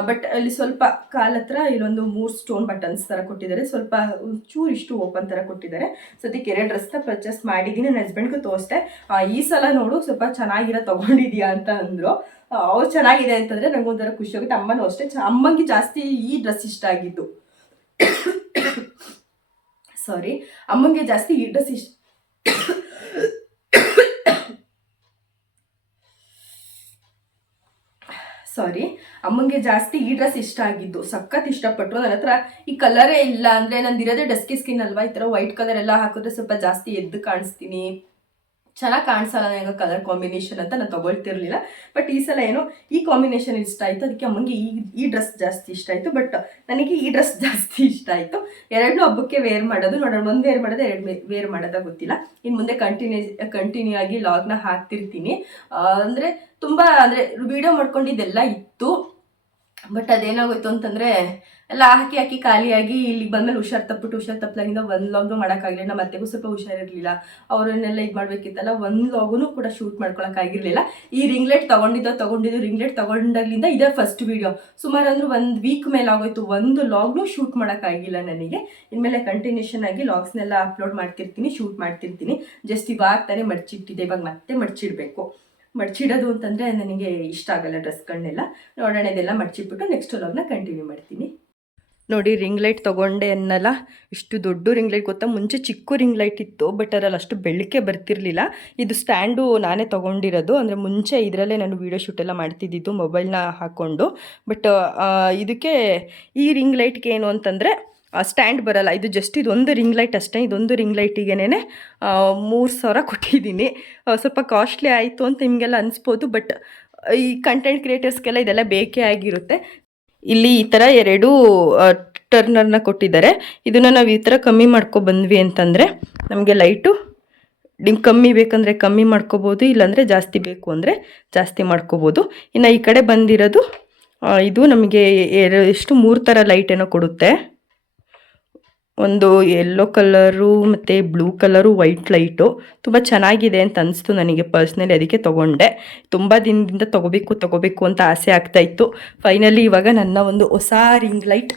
ಬಟ್ ಅಲ್ಲಿ ಸ್ವಲ್ಪ ಕಾಲ್ ಹತ್ರ ಇಲ್ಲೊಂದು ಮೂರು ಸ್ಟೋನ್ ಬಟನ್ಸ್ ಥರ ಕೊಟ್ಟಿದ್ದಾರೆ. ಸ್ವಲ್ಪ ಚೂರು ಇಷ್ಟು ಓಪನ್ ಥರ ಕೊಟ್ಟಿದ್ದಾರೆ. ಸದ್ಯಕ್ಕೆ ಎರಡು ಡ್ರೆಸ್ನ ಪರ್ಚೇಸ್ ಮಾಡಿದ್ದೀನಿ. ನನ್ನ ಹಸ್ಬೆಂಡ್ಗೂ ತೋರಿಸ್ದೆ. ಈ ಸಲ ನೋಡು, ಸ್ವಲ್ಪ ಚೆನ್ನಾಗಿರೋ ತೊಗೊಂಡಿದ್ಯಾ ಅಂತ ಅಂದರು. ಅವ್ರು ಚೆನ್ನಾಗಿದೆ ಅಂತಂದರೆ ನನಗೊಂಥರ ಖುಷಿ ಆಗುತ್ತೆ. ಅಮ್ಮನೂ ಅಷ್ಟೇ. ಅಮ್ಮಂಗೆ ಜಾಸ್ತಿ ಈ ಡ್ರೆಸ್ ಇಷ್ಟ ಆಗಿದ್ದು. ಸಾರಿ ಅಮ್ಮಂಗೆ ಜಾಸ್ತಿ ಈ ಇಷ್ಟ ಸಾರಿ ಅಮ್ಮಂಗೆ ಜಾಸ್ತಿ ಈ ಡ್ರೆಸ್ ಇಷ್ಟ ಆಗಿದ್ದು. ಸಖತ್ ಇಷ್ಟಪಟ್ಟರು ನನ್ನ ಹತ್ರ. ಈ ಕಲರೇ ಇಲ್ಲ ಅಂದರೆ ನಂದು ಇರೋದೇ ಡಸ್ಕಿ ಸ್ಕಿನ್ ಅಲ್ವಾ? ಈ ಥರ ವೈಟ್ ಕಲರ್ ಎಲ್ಲ ಹಾಕಿದ್ರೆ ಸ್ವಲ್ಪ ಜಾಸ್ತಿ ಎದ್ದು ಕಾಣಿಸ್ತೀನಿ. ಚೆನ್ನಾಗಿ ಕಾಣಿಸಲ್ಲ ನನಗೆ ಕಲರ್ ಕಾಂಬಿನೇಷನ್ ಅಂತ ನಾನು ತೊಗೊಳ್ತಿರ್ಲಿಲ್ಲ. ಬಟ್ ಈ ಸಲ ಏನೋ ಈ ಕಾಂಬಿನೇಷನ್ ಇಷ್ಟ ಆಯಿತು. ಅದಕ್ಕೆ ಅಮ್ಮಂಗೆ ಈ ಈ ಡ್ರೆಸ್ ಜಾಸ್ತಿ ಇಷ್ಟ ಆಯಿತು. ಬಟ್ ನನಗೆ ಈ ಡ್ರೆಸ್ ಜಾಸ್ತಿ ಇಷ್ಟ ಆಯಿತು. ಎರಡನ್ನೂ ಹಬ್ಬಕ್ಕೆ ವೇರ್ ಮಾಡೋದು. ನೋಡೋಣ, ಒಂದು ವೇರ್ ಮಾಡೋದು, ಎರಡು ವೇರ್ ಮಾಡೋದ ಗೊತ್ತಿಲ್ಲ. ಇನ್ನು ಮುಂದೆ ಕಂಟಿನ್ಯೂ ಕಂಟಿನ್ಯೂ ಆಗಿ ಲಾಗ್ನ ಹಾಕ್ತಿರ್ತೀನಿ. ಅಂದರೆ ತುಂಬ, ಅಂದರೆ ವಿಡಿಯೋ ಮಾಡ್ಕೊಂಡಿದ್ದೆಲ್ಲ ಇತ್ತು. ಬಟ್ ಅದೇನಾಗೋಯ್ತು ಅಂತಂದರೆ, ಎಲ್ಲ ಹಾಕಿ ಹಾಕಿ ಖಾಲಿಯಾಗಿ ಇಲ್ಲಿಗೆ ಬಂದಮೇಲೆ ಹುಷಾರ್ ತಪ್ಪಿಟ್ಟು ಹುಷಾರ್ ತಪ್ಪಲಾಗಿಂದ ಒಂದು ಲಾಗ್ನು ಮಾಡೋಕ್ಕಾಗಲಿಲ್ಲ. ನಮ್ಮ ಅತ್ತೆಗೂ ಸ್ವಲ್ಪ ಹುಷಾರಿರಲಿಲ್ಲ. ಅವರನ್ನೆಲ್ಲ ಇದು ಮಾಡಬೇಕಿತ್ತಲ್ಲ, ಒಂದು ಲಾಗುನು ಕೂಡ ಶೂಟ್ ಮಾಡ್ಕೊಳಕ್ಕಾಗಿರಲಿಲ್ಲ. ಈ ರಿಂಗ್ಲೆಟ್ ತೊಗೊಂಡಿದ್ದೋ ತೊಗೊಂಡಿದ್ದು ರಿಂಗ್ಲೆಟ್ ತೊಗೊಂಡಾಗ್ಲಿಂದ ಇದೇ ಫಸ್ಟ್ ವೀಡಿಯೋ ಸುಮಾರು ಅಂದ್ರೆ ಒಂದು ವೀಕ್ ಮೇಲೆ ಆಗೋಯ್ತು. ಒಂದು ಲಾಗ್ನು ಶೂಟ್ ಮಾಡೋಕ್ಕಾಗಿಲ್ಲ ನನಗೆ. ಇನ್ಮೇಲೆ ಕಂಟಿನ್ಯೂಷನ್ ಆಗಿ ಲಾಗ್ಸ್ನೆಲ್ಲ ಅಪ್ಲೋಡ್ ಮಾಡ್ತಿರ್ತೀನಿ ಶೂಟ್ ಮಾಡ್ತಿರ್ತೀನಿ. ಜಸ್ಟ್ ಇವಾಗ ತಾನೇ ಮಡ್ಚಿಟ್ಟಿದೆ ಇವಾಗ ಮತ್ತೆ ಮಡ್ಚಿಡಬೇಕು. ಮಡ್ಚಿಡೋದು ಅಂತಂದರೆ ನನಗೆ ಇಷ್ಟ ಆಗಲ್ಲ ಡ್ರೆಸ್ಗಳನ್ನೆಲ್ಲ. ನೋಡೋಣ ಇದೆಲ್ಲ ಮಡ್ಚಿಟ್ಬಿಟ್ಟು ನೆಕ್ಸ್ಟ್ ಲಾಗ್ನ ಕಂಟಿನ್ಯೂ ಮಾಡ್ತೀನಿ. ನೋಡಿ ರಿಂಗ್ ಲೈಟ್ ತೊಗೊಂಡೆ ಅನ್ನಲ್ಲ. ಇಷ್ಟು ದೊಡ್ಡ ರಿಂಗ್ ಲೈಟ್ ಗೊತ್ತಾ? ಮುಂಚೆ ಚಿಕ್ಕ ರಿಂಗ್ ಲೈಟ್ ಇತ್ತು ಬಟ್ ಅದರಲ್ಲಿ ಅಷ್ಟು ಬೆಳಕೆ ಬರ್ತಿರಲಿಲ್ಲ. ಇದು ಸ್ಟ್ಯಾಂಡು ನಾನೇ ತೊಗೊಂಡಿರೋದು. ಅಂದರೆ ಮುಂಚೆ ಇದರಲ್ಲೇ ನಾನು ವೀಡಿಯೋ ಶೂಟ್ ಎಲ್ಲ ಮಾಡ್ತಿದ್ದಿದ್ದು ಮೊಬೈಲ್ನ ಹಾಕ್ಕೊಂಡು. ಬಟ್ ಇದಕ್ಕೆ ಈ ರಿಂಗ್ ಲೈಟ್ಗೆ ಏನು ಅಂತಂದರೆ ಸ್ಟ್ಯಾಂಡ್ ಬರಲ್ಲ. ಇದು ಜಸ್ಟ್ ಇದೊಂದು ರಿಂಗ್ ಲೈಟ್ ಅಷ್ಟೇ. ಇದೊಂದು ರಿಂಗ್ ಲೈಟಿಗೆನೇ ಮೂರು ಸಾವಿರ ಕೊಟ್ಟಿದ್ದೀನಿ. ಸ್ವಲ್ಪ ಕಾಸ್ಟ್ಲಿ ಆಯಿತು ಅಂತ ನಿಮಗೆಲ್ಲ ಅನಿಸ್ಬೋದು ಬಟ್ ಈ ಕಂಟೆಂಟ್ ಕ್ರಿಯೇಟರ್ಸ್ಗೆಲ್ಲ ಇದೆಲ್ಲ ಬೇಕೇ ಆಗಿರುತ್ತೆ. ಇಲ್ಲಿ ಈ ಥರ ಎರಡು ಟರ್ನರ್ನ ಕೊಟ್ಟಿದ್ದಾರೆ. ಇದನ್ನು ನಾವು ಈ ಥರ ಕಮ್ಮಿ ಮಾಡ್ಕೊ ಬಂದ್ವಿ ಅಂತಂದರೆ, ನಮಗೆ ಲೈಟು ನಿಮ್ಗೆ ಕಮ್ಮಿ ಬೇಕಂದರೆ ಕಮ್ಮಿ ಮಾಡ್ಕೋಬೋದು, ಇಲ್ಲಾಂದರೆ ಜಾಸ್ತಿ ಬೇಕು ಅಂದರೆ ಜಾಸ್ತಿ ಮಾಡ್ಕೋಬೋದು. ಇನ್ನು ಈ ಕಡೆ ಬಂದಿರೋದು ಇದು ನಮಗೆ ಎಷ್ಟು ಮೂರು ಥರ ಲೈಟ್ ಏನೋ ಕೊಡುತ್ತೆ. ಒಂದು ಯೆಲ್ಲೋ ಕಲರು ಮತ್ತು ಬ್ಲೂ ಕಲರು ವೈಟ್ ಲೈಟು ತುಂಬ ಚೆನ್ನಾಗಿದೆ ಅಂತ ಅನಿಸ್ತು ನನಗೆ ಪರ್ಸ್ನಲಿ ಅದಕ್ಕೆ ತೊಗೊಂಡೆ. ತುಂಬ ದಿನದಿಂದ ತೊಗೋಬೇಕು ತೊಗೋಬೇಕು ಅಂತ ಆಸೆ ಆಗ್ತಾಯಿತ್ತು ಫೈನಲಿ ಇವಾಗ ನನ್ನ ಒಂದು ಹೊಸ ರಿಂಗ್ ಲೈಟ್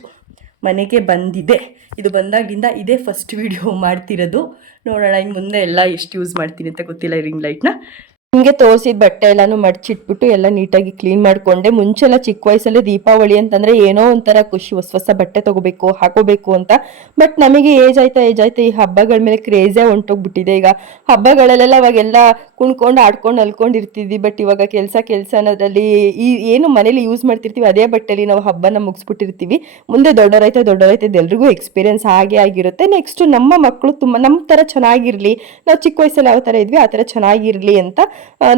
ಮನೆಗೆ ಬಂದಿದೆ. ಇದು ಬಂದಾಗಿಂದ ಇದೇ ಫಸ್ಟ್ ವಿಡಿಯೋ ಮಾಡ್ತಿರೋದು. ನೋಡೋಣ ಇನ್ನು ಮುಂದೆ ಎಲ್ಲ ಎಷ್ಟು ಯೂಸ್ ಮಾಡ್ತೀನಿ ಅಂತ ಗೊತ್ತಿಲ್ಲ ರಿಂಗ್ ಲೈಟ್ನ ನಿಮಗೆ ತೋರಿಸಿದ ಬಟ್ಟೆ ಎಲ್ಲಾನು ಮಡ್ಚಿಟ್ಬಿಟ್ಟು ಎಲ್ಲ ನೀಟಾಗಿ ಕ್ಲೀನ್ ಮಾಡ್ಕೊಂಡೆ. ಮುಂಚೆಲ್ಲ ಚಿಕ್ಕ ವಯಸ್ಸಲ್ಲಿ ದೀಪಾವಳಿ ಅಂತಂದ್ರೆ ಏನೋ ಒಂಥರ ಖುಷಿ, ಹೊಸ ಹೊಸ ಬಟ್ಟೆ ತಗೋಬೇಕು, ಹಾಕೋಬೇಕು ಅಂತ. ಬಟ್ ನಮಗೆ ಏಜ್ ಆಯ್ತಾ ಏಜ್ ಆಯ್ತಾ ಈ ಹಬ್ಬಗಳ ಮೇಲೆ ಕ್ರೇಜೇ ಹೊಂಟೋಗ್ಬಿಟ್ಟಿದೆ. ಈಗ ಹಬ್ಬಗಳಲ್ಲೆಲ್ಲ ಅವಾಗೆಲ್ಲ ಕುಣ್ಕೊಂಡು, ಆಡ್ಕೊಂಡು, ಅಲ್ಕೊಂಡಿರ್ತಿದ್ವಿ. ಬಟ್ ಇವಾಗ ಕೆಲಸ ಕೆಲಸ ಅನ್ನೋದ್ರಲ್ಲಿ ಈ ಏನು ಮನೇಲಿ ಯೂಸ್ ಮಾಡ್ತಿರ್ತೀವಿ, ಅದೇ ಬಟ್ಟೆಲಿ ನಾವು ಹಬ್ಬನ ಮುಗಿಸ್ಬಿಟ್ಟಿರ್ತೀವಿ. ಮುಂದೆ ದೊಡ್ಡವರೈತೆ ದೊಡ್ಡವರೈತೆ ಎಲ್ರಿಗೂ ಎಕ್ಸ್ಪೀರಿಯನ್ಸ್ ಹಾಗೆ ಆಗಿರುತ್ತೆ. ನೆಕ್ಸ್ಟ್ ನಮ್ಮ ಮಕ್ಕಳು ತುಂಬ ನಮ್ಮ ಥರ ಚೆನ್ನಾಗಿರಲಿ. ನಾವು ಚಿಕ್ಕ ವಯಸ್ಸಲ್ಲಿ ಯಾವ ಥರ ಇದ್ವಿ, ಆ ಥರ ಚೆನ್ನಾಗಿರಲಿ ಅಂತ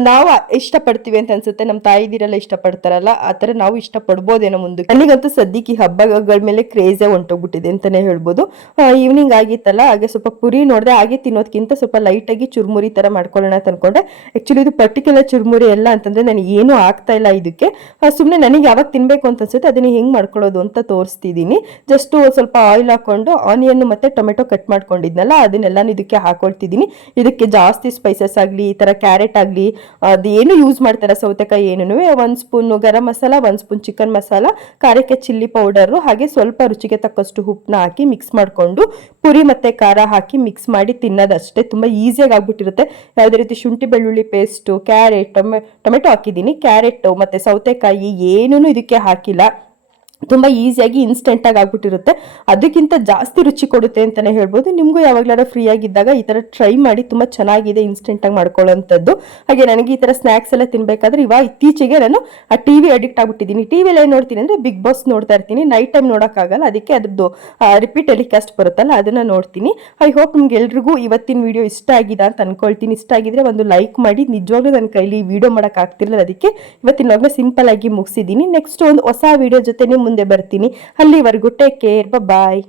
ನಾವು ಇಷ್ಟಪಡ್ತೀವಿ ಅಂತ ಅನ್ಸುತ್ತೆ. ನಮ್ಮ ತಾಯಿದಿರೆಲ್ಲ ಇಷ್ಟಪಡ್ತಾರಲ್ಲ, ಆ ಥರ ನಾವು ಇಷ್ಟಪಡ್ಬೋದೇನೋ ಮುಂದೆ ನನಗಂತೂ ಸದ್ಯಕ್ಕೆ ಈ ಹಬ್ಬಗಳ ಮೇಲೆ ಕ್ರೇಜೇ ಹೊಂಟೋಗ್ಬಿಟ್ಟಿದೆ ಅಂತಲೇ ಹೇಳ್ಬೋದು. ಈವ್ನಿಂಗ್ ಆಗಿತ್ತಲ್ಲ, ಹಾಗೆ ಸ್ವಲ್ಪ ಪುರಿ ನೋಡಿದೆ, ಹಾಗೆ ತಿನ್ನೋದಕ್ಕಿಂತ ಸ್ವಲ್ಪ ಲೈಟಾಗಿ ಚುರುಮುರಿ ಥರ ಮಾಡ್ಕೊಳ್ಳೋಣ ಅಂತ ಅನ್ಕೊಂಡೆ. ಆ್ಯಕ್ಚುಲಿ ಇದು ಪರ್ಟಿಕ್ಯುಲರ್ ಚುರುಮುರಿ ಎಲ್ಲ ಅಂತಂದರೆ ನನಗೆ ಏನೂ ಆಗ್ತಾ ಇಲ್ಲ ಇದಕ್ಕೆ. ಸುಮ್ಮನೆ ನನಗೆ ಯಾವಾಗ ತಿನ್ನಬೇಕು ಅಂತ ಅನ್ಸುತ್ತೆ, ಅದನ್ನು ಹೆಂಗೆ ಮಾಡ್ಕೊಳ್ಳೋದು ಅಂತ ತೋರಿಸ್ತಿದ್ದೀನಿ. ಜಸ್ಟ್ ಸ್ವಲ್ಪ ಆಯಿಲ್ ಹಾಕೊಂಡು ಆನಿಯನ್ ಮತ್ತು ಟೊಮೆಟೊ ಕಟ್ ಮಾಡ್ಕೊಂಡಿದ್ನಲ್ಲ ಅದನ್ನೆಲ್ಲ ಇದಕ್ಕೆ ಹಾಕೊಳ್ತಿದ್ದೀನಿ. ಇದಕ್ಕೆ ಜಾಸ್ತಿ ಸ್ಪೈಸಸ್ ಆಗಲಿ, ಈ ಥರ ಕ್ಯಾರೆಟ್ ಆಗಲಿ ಅದು ಏನು ಯೂಸ್ ಮಾಡ್ತಾರೆ ಸೌತೆಕಾಯಿ ಏನೂ ಒಂದು ಸ್ಪೂನು ಗರಂ ಮಸಾಲ, ಒಂದು ಸ್ಪೂನ್ ಚಿಕನ್ ಮಸಾಲ, ಖಾರಕ್ಕೆ ಚಿಲ್ಲಿ ಪೌಡರು ಹಾಗೆ ಸ್ವಲ್ಪ ರುಚಿಗೆ ತಕ್ಕಷ್ಟು ಉಪ್ಪನ್ನ ಹಾಕಿ ಮಿಕ್ಸ್ ಮಾಡಿಕೊಂಡು, ಪುರಿ ಮತ್ತು ಖಾರ ಹಾಕಿ ಮಿಕ್ಸ್ ಮಾಡಿ ತಿನ್ನೋದಷ್ಟೇ ತುಂಬ ಈಸಿಯಾಗಿ ಆಗಿಬಿಟ್ಟಿರುತ್ತೆ. ಯಾವುದೇ ರೀತಿ ಶುಂಠಿ ಬೆಳ್ಳುಳ್ಳಿ ಪೇಸ್ಟು ಕ್ಯಾರೆಟ್ ಟೊಮೆ, ಟೊಮೆಟೊ ಹಾಕಿದ್ದೀನಿ. ಕ್ಯಾರೆಟು ಮತ್ತು ಸೌತೆಕಾಯಿ ಏನೂ ಇದಕ್ಕೆ ಹಾಕಿಲ್ಲ. ತುಂಬ ಈಸಿಯಾಗಿ ಇನ್ಸ್ಟೆಂಟಾಗಿ ಆಗ್ಬಿಟ್ಟಿರುತ್ತೆ. ಅದಕ್ಕಿಂತ ಜಾಸ್ತಿ ರುಚಿ ಕೊಡುತ್ತೆ ಅಂತಲೇ ಹೇಳ್ಬೋದು. ನಿಮಗೂ ಯಾವಾಗಲಾರ ಫ್ರೀ ಆಗಿದ್ದಾಗ ಈ ಥರ ಟ್ರೈ ಮಾಡಿ ತುಂಬ ಚೆನ್ನಾಗಿದೆ ಇನ್ಸ್ಟೆಂಟಾಗಿ ಮಾಡ್ಕೊಳ್ಳೋಂಥದ್ದು ಹಾಗೆ ನನಗೆ ಈ ಥರ ಸ್ನ್ಯಾಕ್ಸ್ ಎಲ್ಲ ತಿನ್ನಬೇಕಾದ್ರೆ ಇವಾಗ ಇತ್ತೀಚೆಗೆ ನಾನು ಆ ಟಿ ವಿ ಅಡಿಕ್ಟ್ ಆಗಿಬಿಟ್ಟಿದ್ದೀನಿ. ಟಿ ವಿಲಿ ಏನು ನೋಡ್ತೀನಿ ಅಂದರೆ ಬಿಗ್ ಬಾಸ್ ನೋಡ್ತಾ ಇರ್ತೀನಿ. ನೈಟ್ ಟೈಮ್ ನೋಡೋಕ್ಕಾಗಲ್ಲ ಅದಕ್ಕೆ ಅದ್ರದ್ದು ರಿಪೀಟ್ ಟೆಲಿಕಾಸ್ಟ್ ಬರುತ್ತಲ್ಲ, ಅದನ್ನು ನೋಡ್ತೀನಿ. ಐ ಹೋಪ್ ನಿಮ್ಗೆ ಎಲ್ರಿಗೂ ಇವತ್ತಿನ ವಿಡಿಯೋ ಇಷ್ಟ ಆಗಿದೆ ಅಂತ ಅನ್ಕೊಳ್ತೀನಿ. ಇಷ್ಟ ಆಗಿದ್ರೆ ಒಂದು ಲೈಕ್ ಮಾಡಿ. ನಿಜವಾಗ್ಲೂ ನನ್ನ ಕೈಲಿ ವಿಡಿಯೋ ಮಾಡೋಕ್ಕಾಗ್ತಿರಲಿಲ್ಲ ಅದಕ್ಕೆ ಇವತ್ತಿನ ಸಿಂಪಲ್ ಆಗಿ ಮುಗಿಸಿದ್ದೀನಿ. ನೆಕ್ಸ್ಟ್ ಒಂದು ಹೊಸ ವಿಡಿಯೋ ಜೊತೆ ಮುಂದೆ ಬರ್ತೀನಿ. ಅಲ್ಲಿವರೆಗೂ ಟೇಕ್ ಕೇರ್ ಬಾಯ್